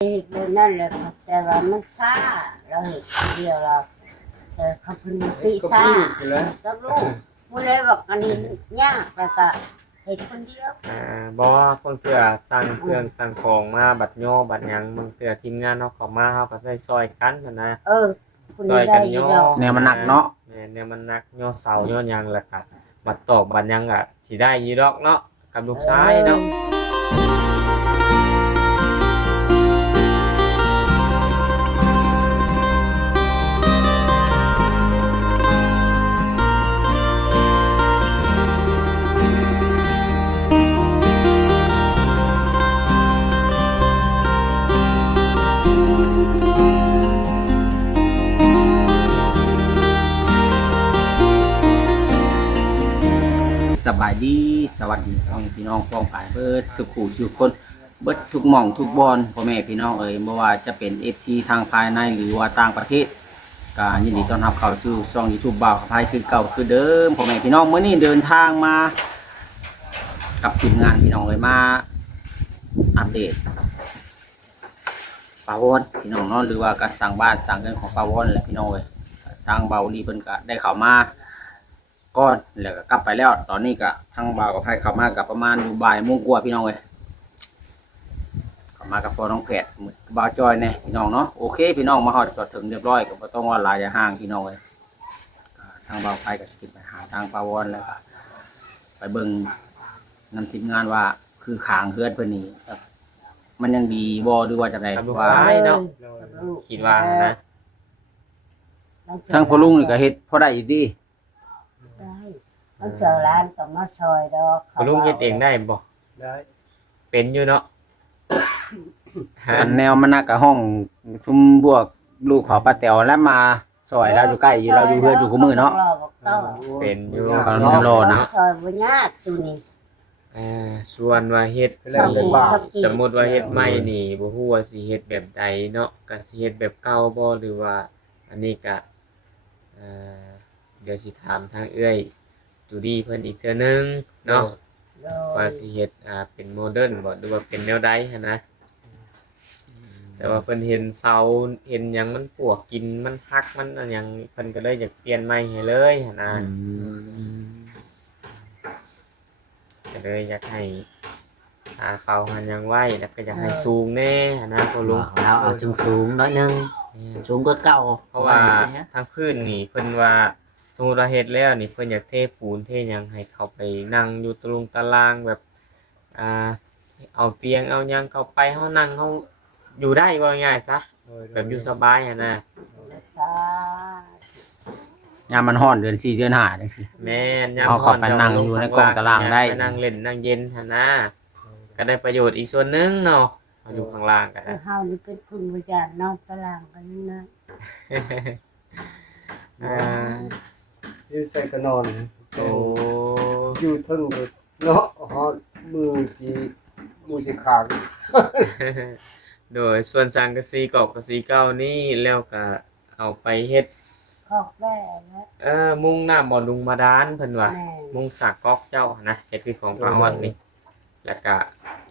เดินนั่นแหละครับแต่ว่ามันซ่าเราเห็นเดียวเราแต่เขาเป็นติซ่าก็ลูกมื่อไรบอกอันนี้ยากแล้วก็เห็นคนเดียว บ่เพิ่นเพื่อสั่งเครื่องสั่งของมาบัดย่อบัดหยังมึงเพื่อทีมงานเนาะเข้ามาเฮาก็ได้ซอยกันนะคน ซอย ได้ กัน อยู่ ย่อ ดอก แนวมันหนักเนาะ แนวมันหนักย่อเสาย่อหยังแหละก็บัดตอกบัดหยังก็สิได้อยู่ดอกเนาะกับลูกชายเนาะ สบายดีสวัสดีพ่อแม่พี่น้องป้องปายเบิดสุขุสุขคนเบิดทุกหม่องทุกบอนพ่อแม่พี่น้องไม่ว่าจะเป็น FC ทางภายในหรือว่าต่างประเทศก็ยินดีต้อนรับเข้าสู่ช่อง YouTube บ่าวกับไผคือเก่าคือเดิมพ่อแม่พี่น้องมื้อนี้เดินทางมากับทีมงานพี่น้องมาอัปเดตปาวอนพี่น้องเนาะหรือว่าการสร้างบ้านสร้างเรือนของปาวอนแหละพี่น้องทางเบาดีเพิ่นก็ได้เข้ามาก่อนแล้วก็กลับไปแล้วตอนนี้ก็ทั้งบ่าวกับไผเข้ามากับประมาณอยู่บ่ายโมงกว่าพี่น้องเข้ามากับพ่อน้องแพทย์บ่าวจอยแน่พี่น้องเนาะโอเคพี่น้องมาฮอดจอดถึงเรียบร้อยก็บ่ต้องว่าหลายอย่าห่างพี่น้องทางบ่าวไผก็สิไปหาทางปาวอนแล้วก็ไปเบิ่งนำทีมงานว่าคือขางเฮือนเพิ่นนี่มันยังดีบ่หรือว่าจังได๋ กับลูก ว่า ชายเนาะคิดว่านะ ทางพ่อลุงนี่ก็เฮ็ดพอได้อยู่ดี ได้มันเจอร้านก็มาซอยดอก พ่อลุงเฮ็ดเองได้บ่ ได้ เป็นอยู่เนาะ อันแนวมันน่ะก็ห้องชุมพวกลูกของป้าแต๋วแล้วมาซอยเราอยู่ใกล้อยู่เราอยู่เฮือนอยู่คู่มือเนาะ เป็นอยู่ ก็มันรอนะ ซอยบ่ยากตัวนี้ ส่วนว่าเฮ็ด แล้วเป็นบ้า สมมุติว่าเฮ็ดใหม่นี่บ่ฮู้ว่าสิเฮ็ดแบบใดเนาะก็สิเฮ็ดแบบเก่าบ่หรือว่าอันนี้ก็เดี๋ยวสิถามทางเอื้อยจูดี้เพิ่นอีกเทื่อนึงเนาะว่าสิเฮ็ดเป็นโมเดิร์นบ่หรือว่าเป็นแนวใดหันนะแต่ว่าเพิ่นเห็นเสาเห็นหยังมันปวกกินมันพักมันอันหยังเพิ่นก็เลยอยากเปลี่ยนใหม่ให้เลยหันนะก็เลยอยากให้เสาหันหยังไว้แล้วก็อยากให้สูงแน่หันนะพ่อลุง เราเอาสูงน้อยนึงสูงกว่าเก่า เพราะว่าทางพื้นนี่เพิ่นว่าสมมุติว่าเฮ็ดแล้วนี่เพิ่นอยากเทปูนเทหยังให้เขาไปนั่งอยู่ตรงตารางแบบเอาเตียงเอาหยังเข้าไปเฮานั่งเฮาอยู่ได้ว่าง่ายซะแบบอยู่สบายอ่ะนะ ยามมันฮ้อนเดือน4เดือน5จังซี่ แม่นยาม เอาเข้าไปนั่งอยู่ในกรงตารางได้ ไปนั่งเล่นนั่งเย็นหั่นนะก็ได้ประโยชน์อีกส่วนหนึงเนาะเอาอยู่ข้างล่างก็ เฮานี่เป็นคุณวิจารณ์นอกตารางกันนะ อยู่ใส่กระนอน โอ้ อยู่ทึ่งเนาะฮอดมือสิขาด โดยส่วนสังกะสีกรอบกะสีเก่านี่แล้วก็เอาไปเฮ็ด คอกได้แล้ว มุงน้ำบ่อลุงมาดานเพิ่นว่า แม่ มุงสากก๊อกเจ้านะเฮ็ดคือของปลาออดนี่แล้วก็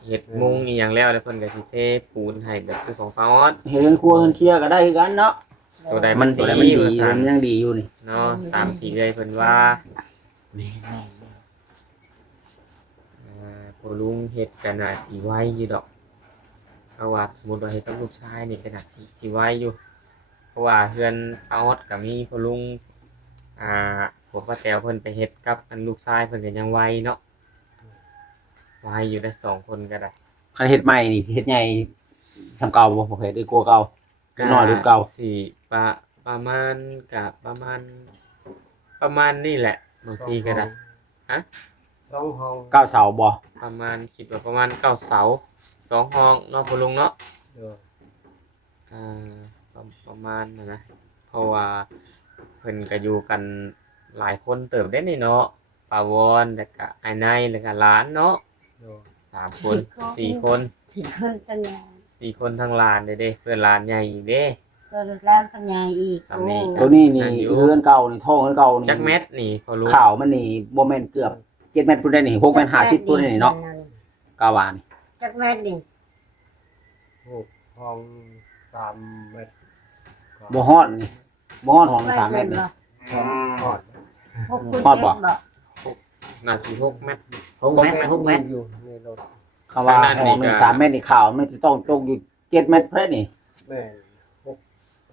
เฮ็ดมุงอีหยังแล้วแล้วเพิ่นก็สิเทปูนให้แบบคือของปลาออด เฮ็ดครัวเฮ็ดเคลียร์ก็ได้คือกันเนาะ ตัวใด มั มัน น ตัว ดี ใดมันดี ว่าซั่น มันยังดีอยู่นี่ เนาะตามที่เลยเพิ่นว่าพอลุงเฮ็ดก็น่าสิไวอยู่ดอกเพราะว่าสมมุติว่าเฮ็ดกับลูกชายนี่ก็น่าสิไวอยู่เพราะว่าเฮือนปลาออดก็มีพอลุงพวกป้าแต๋วเพิ่นไปเฮ็ดกับอันลูกชายเพิ่นก็ยังไวเนาะไวอยู่ได้2คนก็ได้ คันเฮ็ดใหม่นี่สิเฮ็ดใหญ่สำเก่าบ่บ่เฮ็ดด้วยกลัวเก่า น้อยหรือเก่า สี่ประมาณกับประมาณนี่แหละบางทีก็ได้ 2 ห้อง เก้าเสาบ่ ประมาณคิดว่าประมาณ9 เสา2 ห้องเนาะพ่อลุงเนาะ เด้อ ประมาณนะเพราะว่าเพิ่นก็อยู่กันหลายคนเติบได้นี่เนาะปาวอนแล้วก็ไอ้นายแล้วก็หลานเนาะ เด้อ 3 คน4 คน สิขึ้นตั้งไง 4 คนทั้งหลานเด้เพื่อนหลานใหญ่อีกเด้ ก็ร้านตั้งไงอีก สำนีครั ตั บ วนี้นี่เฮือนเก่านี่ท้องเฮือนเก่านี่ จักเม็ดนี่พ่อลุง ข่าวมันนี่บ่แม่นเกือบ7เมตรพุ่นได้นี่6เมตร50พุ่นได้นี่เนาะกาวานี่ จักแม่นี่ โอ้ ห้อง3 เมตร บ่ฮอดนี่บ่ฮอดห้อง3 เมตรนี่ ห้องฮอด พวกคุณ ฮอดบ่ เจ็บ น่าสิ6เมตร 6 เมตรอยู่ในรถ คำว่า ทางด้าน ห้องห นี่ นึ่ง ก็ 3 เมตรนี่ข่าวมันจะต้องตกอยู่7 เมตรเพิ่นนี่ แม่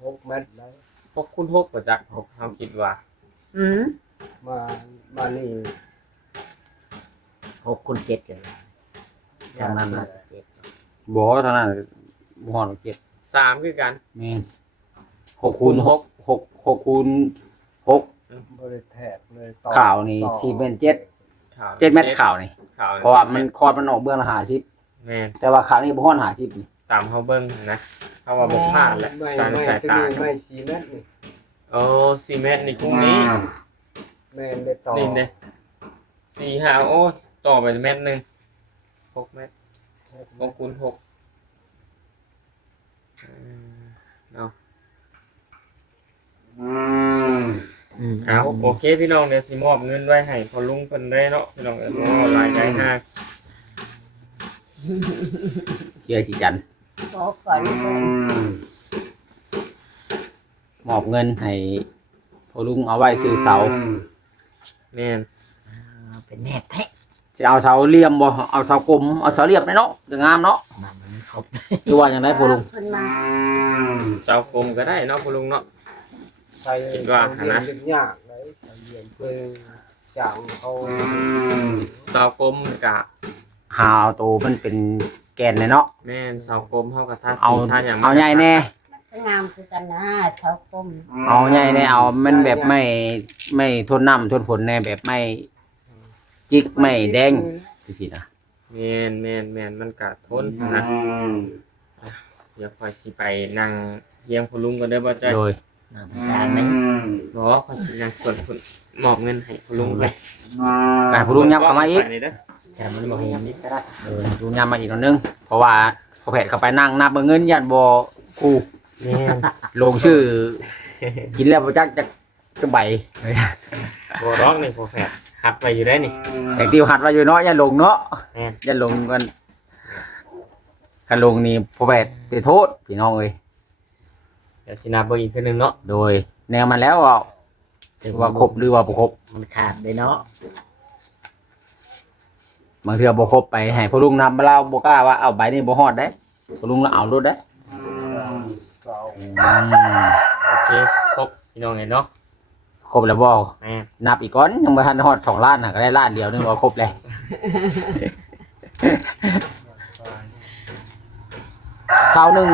6 เมตรได้ 6คูณ6บ่จักเฮาคิดว่า อืม มานี่ 6 คูณ 7กันทางนั้นน่าจะ7 บ่เท่านั้นบ่ฮอด7 3คือกัน แม่น6คูณ6 6คูณ6 บริแทกเลยต่อ ข่าวนี่4เมตร7 ข่าว 7 เมตรข่าวนี่ ข่าว เพราะว่ามันคอร์ดมันออกเบื้องละ50 แม่น แต่ว่าข่าวนี้บ่ฮอด50นี่ ตามเฮาเบิ่งนะเฮาว่าบ่พลาดแหละ ไม่ ตาม ไม่ สาย ที่ ตา นี่ไม่4 เมตรนี่ โอ้4เมตรนี่ตรงนี้ แม่นได้ต่อ นี่เนี่ย4 5โอ้ยต่อไปเมตรหนึง6เมตร6คูณ6เนาะ เอาโอเคพี่น้องเดี๋ยวสิมอบเงินไว้ให้พอลุงเพิ่นได้เนาะพี่น้องเอ้ยบ่รายได้ห้าง เชื่อสิจันทร์ ขอก่อน มอบเงินให้พ่อลุงเอาไว้ซื้อเสา แม่น เป็นแนบแท้ จะเอาเสาเหลี่ยมบ่เอาเสากลมเอาเสาเรียบได้เนาะจะงามเนาะ มันครบ หรือว่าจังได๋พ่อลุง ขึ้นมา เจ้ากรมก็ได้เนาะพอลุงเนาะ ใส่ คิดว่านะ เรียนยากเลยใส่เรียนเพิ่นจ้างเขา เสากรมกะ หาเอาตัวมันเป็นแกนเลยเนาะ แม่นเสากรมเฮาก็ทา เอา สีทาหยัง เอาใหญ่แน่ มันก็งามคือกันนะเสาคม เอาใหญ่แน่เอามันแบบไม่ทนน้ำทนฝนแน่แบบไม่จิกไม่แดงจังซี่นะ แม่นมันก็ทนนะเดี๋ยวค่อยสิไปนั่งเฮียงพอลุงกันเด้อบ่จ้อย โดย ทางนี้ บ่ค่อยสินั่งส่วนพุ่นมอบเงินให้พอลุงไป แต่พ่อลุงย้ำเข้ามาอีก ไปเลยเด้อ แต่มันบ่เห็นนิดก็ได้ ลุงย้ำมาอีกหน่อยนึงเพราะว่าพอแผดเข้าไปนั่งนับเงินยันบ่กู แม่น ลงชื่อ กินแล้วบ่จักจะใบ บ่ร้องนี่พอแฟดหัดไว้อยู่ได้นี่ แต่ที่หัดไว้อยู่เนาะอย่าลงเนาะ แม่น อย่าลงกันลงนี่พอแผดติโทษพี่น้องเอ้ย เดี๋ยวสินับเบิ่งอีกเทื่อนึงเนาะ โดยแนวมันแล้วว่าครบหรือว่าบ่ครบ มันขาดเลยเนาะ บางเทื่อบ่ครบไปให้พ่อลุงนำเราบ่กล้าว่าเอาใบนี้บ่ฮอดเด้พ่อลุงเราเอารถเด้ เสา โอเคครบพี่น้องเห็นเนาะ ครบแล้วบ่ แม่น นับอีกก่อนยังบ่ทันฮอด2ล้านน่ะก็ได้ล้านเดียวนึงว่าครบแล้วเสาหนึง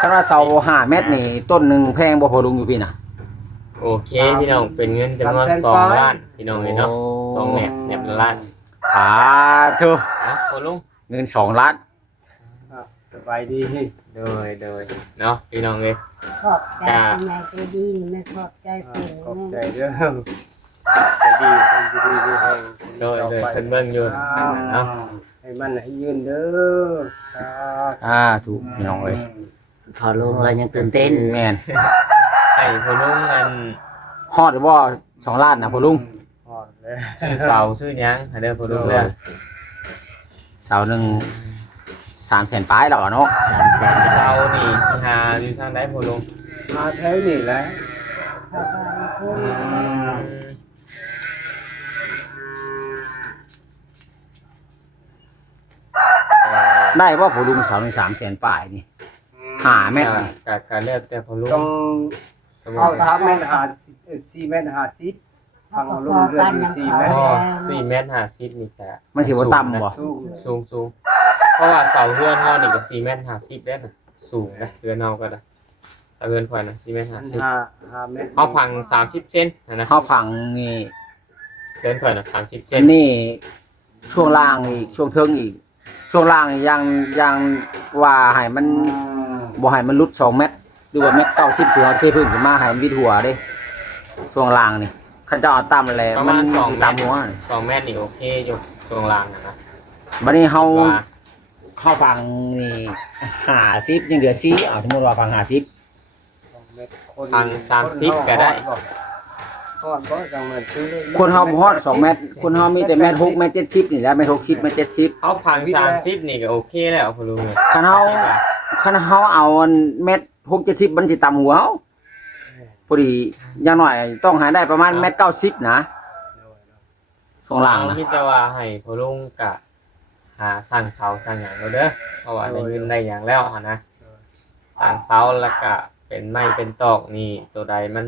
คันว่าเสา5เมตรนี่ต้นหนึงแพงบ่พ่อลุงอยู่พี่น่ะ โอเคพี่น้องเป็นเงินจำนวน2ล้านพี่น้องเห็นเนาะ2แหนบละล้าน ถู อ่ะพอลุง เงิน2ล้าน สบายดี โดยเนาะพี่น้องเอ้ย ขอบใจคุณยายใจดีไม่ขอบใจปู่ ขอบใจเด้อใจดีให้ โดยเพิ่นเบิ่งอยู่นั่นน่ะเนาะ ให้มันให้ยืนเด้อครับ ถูกพี่น้องเอ้ย พอลงแล้วยังตื่นเต้น แม่น ให้พอลุงมัน ฮอดหรือบ่2ล้านน่ะพ่อลุง ฮอดเลย ชื่อเสาชื่อหยังให้เด้อพอลุงเด้อ เสาหนึง300,000ปลายแล้วอะเนาะ 300,000ก็ได้ เสานี่สิหาอยู่ทางใดพอลุง มาแถวนี่แหละ ขอบคุณ ได้บ่พ่อลุงเสาหนึง300,000ปลายนี่5เมตรนี่ ก็เลือกแต่พอลุง ต้อง สมมุ เอา ติ 3 เมตร4 เมตร 50ฟังเอาลงเรืออยู่4 เมตร อ๋อ4เมตร50นี่ก็ มันสิบ่ต่ำบ่ สู้ สูงเพราะว่าเสาเรือนเฮานี่ก็4เมตร50ได้น่ะสูงนะเรือนเฮาก็ได้เสาเรือนข่อยน่ะ4เมตร50 5 เมตร เฮาพัง30เซนนะ เฮาฝังนี่ เรือนข่อยน่ะ30เซ อั น นนี้ช่วงล่างอีกช่วงเทิงอีก ช่วงล่างนี่ยังว่าให้มันบ่ให้มันหลุด2เมตรหรือว่าเมตร90คือเฮาเทพื้นขึ้นมาให้มันวิดหัวเด้ช่วงล่างนี่คันเจ้าเอาต่ำแหละ ประ มั มาณ น 2 ต่ำหัว 2เมตรนี่โอเคอยู่ตรงล่างนะ บัดนี้เฮา ว่า ฝังนี่50ยังเหลือ4เอาสมมุติว่าฝัง50 2 เมตร พัง30ก็ได้ ฮอดบ่จังแม่นซื้อเลย คนเฮาบ่ฮอด2เมตรคนเฮามีแต่เมตร6เมตร70นี่แหละเมตร60เมตร70 เฮาพัง30นี่ก็โอเคแล้วพอลุงเนี่ย คันเฮา คันเฮาเอาอันเม็ด6-70มันสิต่ำหัวเฮาพอดีอย่างน้อยต้องหาได้ประมาณเม็ด90นะช่วงล่าง เอา นะ มิแต่ว่าให้พ่อลุงกะหาสั่งเสาสั่งหยังแล้วเด้อเพราะว่าได้เงินได้หยังแล้วหั่นนะสั่งเสาแล้วก็เป็นไม้เป็นตอกนี่ตัวใดมัน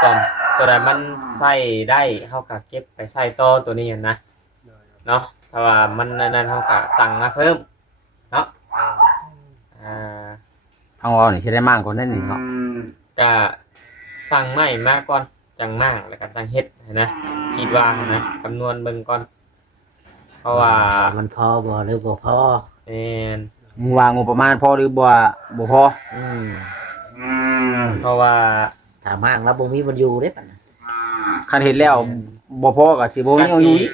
ซ่อมตัวใดมันใส่ได้เฮาก็เก็บไปใส่ต่อตัวนี้หั่นนะเนาะถ้าว่ามันนั่นเฮาก็สั่งมาเพิ่มเนาะอ่า ทางวอนี่สิได้มากกว่านั้นนี่เนาะ ก็สั่งไม้มาก่อนจังมากแล้วก็จังเฮ็ดนะคิดว่านะคำนวณเบิ่งก่อนเพราะว่า มันพอบ่หรือบ่พอ แม่น มึงว่างบประมาณพอหรือบ่พอ อืม เพราะว่า ถ้ามากแล้วบ่มีมันอยู่เด้ปะนะ คันเฮ็ดแล้วบ่พอก็สิบ่มีเอาอยู่อีก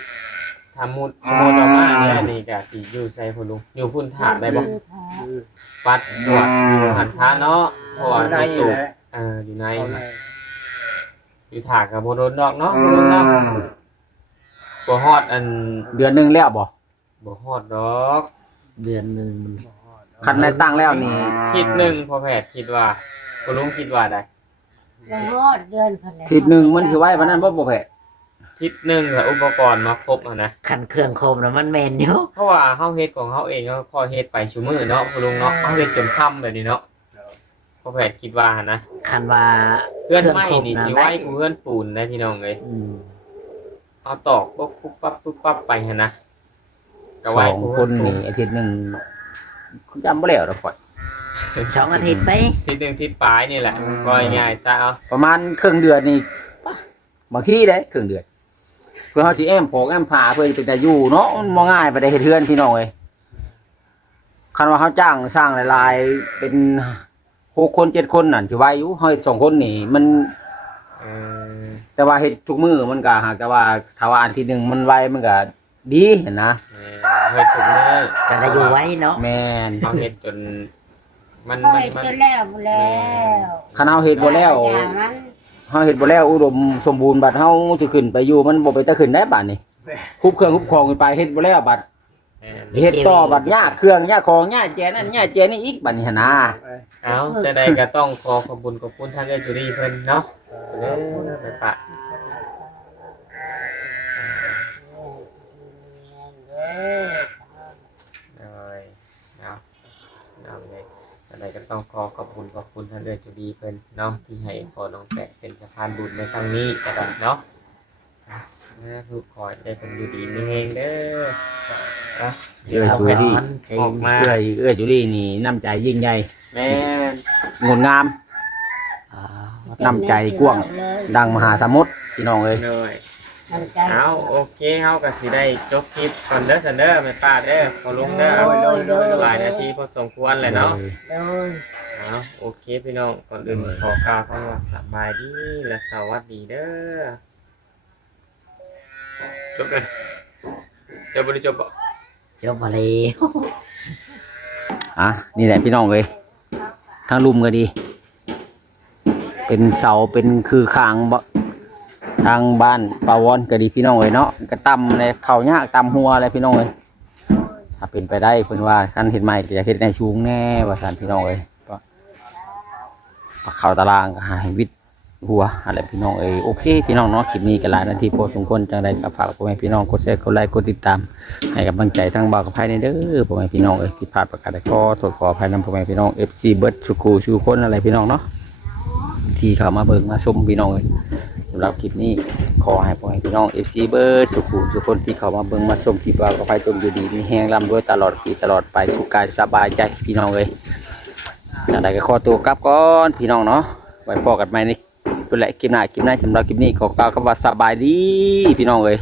ทำมุดสมมุติว่ามาเนี่ยนี่ก็สิอยู่ใส่พุ่นลุงอยู่พุ่นถาดได้บ่ปัดตรวจอยู่หันท้าเนาะเพราะว่า ใน ในตู้ แหละ อยู่ในอยู่ถาดก็บ่โดนดอกเนาะบ่โดนดอกบ่ฮอดอัน เดือนหนึงแล้วบ่ บ่ฮอดดอก เดือนหนึงมัน คันได้ตั้งแล้วนี่ คิดหนึ่งพอแพทย์คิดว่าคุณลุงคิดว่าได้ แล้วฮอดเดือนพัน ทิศหนึงมันสิไว้ปานนั้นบ่แพ้ คิดหนึ่งกับอุปกรณ์มาครบอะนะ คันเครื่องโคมน่ะมันแม่นอยู่ เพราะว่าเฮาเฮ็ดของเฮาเองเฮาพอเฮ็ดไปชั่วมือเนาะคุณลุงเนาะเฮาเฮ็ดจนค่ำแบบนี้เนาะพอแพทย์คิดว่านะ คันว่า เพื่อนไม้นี่ เค สิ รื่องโคมน่ะ ไว้กูเพื่อนปูนได้พี่น้องเอ้ย อืม เอาตอกปุ๊บปั๊บไปหั่นนะก็ ส ไว้ อง กู ค เพื่อน นปู นี่ น อาทิตย์หนึงคุณจำบ่แล้วดอกข่อย 2 อาทิตย์ไป ทิศหนึงทิศปลายนี่แหละก็ง่ายๆซะเอา ประมาณครึ่งเดือนนี่บางทีได้ครึ่งเดือนเพื่อเฮาสิแอมโผกแอมผาเพื่อเป็นแต่อยู่เนาะมันบ่ง่ายไปได้เฮ็ดเฮือนพี่น้องเอ้ยคันว่าเฮาจ้างสร้างหลายๆเป็น6คน7คนนั่นสิไหวอยู่เฮาเฮ็ด2คนนี่มัน เออ แต่ว่าเฮ็ดทุกมื้อมันก็หากแต่ว่าถ้าว่าอันที่หนึ่งมันไวมันก็ดีเห็นนะ เฮ็ดทุกมื้อ ก็ได้อยู่ไว้เนาะ แม่น เฮาเฮ็ดจนมัน ฮอดจนแล้วบ่แล้ว คันเฮาเฮ็ดบ่แล้ว อย่างนั้น เฮาเฮ็ดบ่แล้วอุดมสมบูรณ์บัดเฮาสิขึ้นไปอยู่มันบ่ไปแต่ขึ้นได้บัดนี้คุบเครื่องคุบของขึ้นไปเฮ็ดบ่แล้วบัดเฮ็ดต่อบัดยากเครื่องยากของยากแจนั่นยากแจนี่อีกบัดนี้หั่นนะ เอาจะได้ก็ต้องขอขอบคุณท่านเจ้าจุรีเพิ่นเนาะเด้อไปปะ เลยเอาเลยอะไรก็ต้องขอบคุณท่านเดือจุดีเพิ่นเนาะที่ให้พอน้องแปะเป็นสะพานบุญในครั้งนี้ก็ได้เนาะทุกคอยได้เป็นอยู่ดีมีเฮงเด้อ เอื้อ เอา จุ ไป ลี นอนเอง ออกมา เอื้อจุลีนี่น้ำใจยิ่งใหญ่ แม่น งดงาม อ๋อ น้ำใจกว้างดังมหาสมุทรพี่น้องเอ้ย เลย น้ำใจ เอาโอเคเฮาก็สิได้จบคลิปก่อนเด้อซันเด้อแม่ป้าเด้อพอลงเด้อหลายนาทีพอสมควรเลยเนาะ โดย เอาโอเคพี่น้องก่อนอื่นขอกล่าวคำว่าสบายดีและสวัสดีเด้อจบเลยจบบริจบบ่ จบมาแล้ว อ่ะนี่แหละพี่น้องเอ้ยทางลุมก็ดี เป็นเสาเป็นคือคางบ่ทางบ้านปาวอนก็ดีพี่น้องเอ้ยเนาะก็ตำเลยเข่ายากตำหัวอะไรพี่น้องเอ้ยถ้าเป็นไปได้เพิ่นว่าคันเฮ็ดใหม่ก็อยากเฮ็ดในชูงแน่ว่าซั่นพี่น้องเอ้ยก็เข้าตารางก็ให้วิทย์หัวอะไรพี่น้องเอ้ยโอเคพี่น้องเนาะคลิปนี้ก็หลายนาทีพอสมควรจังไดก็ฝากพ่อแม่พี่น้องกดแชร์กดไลค์กดติดตามให้กำลังใจทั้งบ่าวกับไผในเด้อพ่อแม่พี่น้องเอ้ยผิดพลาดประการใดขอโทษขออภัยนำพ่อแม่พี่น้อง FC เบิร์ดสุกูชูคนอะไรพี่น้องเนาะที่เข้ามาเบิ่งมาชมพี่น้องเอ้ยสำหรับคลิปนี้ขอให้พ่อแม่พี่น้อง FC เบิร์ดสุกูชูคนที่เข้ามาเบิ่งมาชมคลิปบ่าวกับไผจงอยู่ดีมีแฮงร่ำรวยตลอดปีตลอดไปสุขกายสบายใจพี่น้องเอ้ยจังไดก็ขอตัวกลับก่อนพี่น้องเนาะไว้พบกันใหม่ใน เป็นแหละคลิปหน้าสำหรับคลิปนี้ขอกล่าวคำว่าสบายดีพี่น้องเอ้ย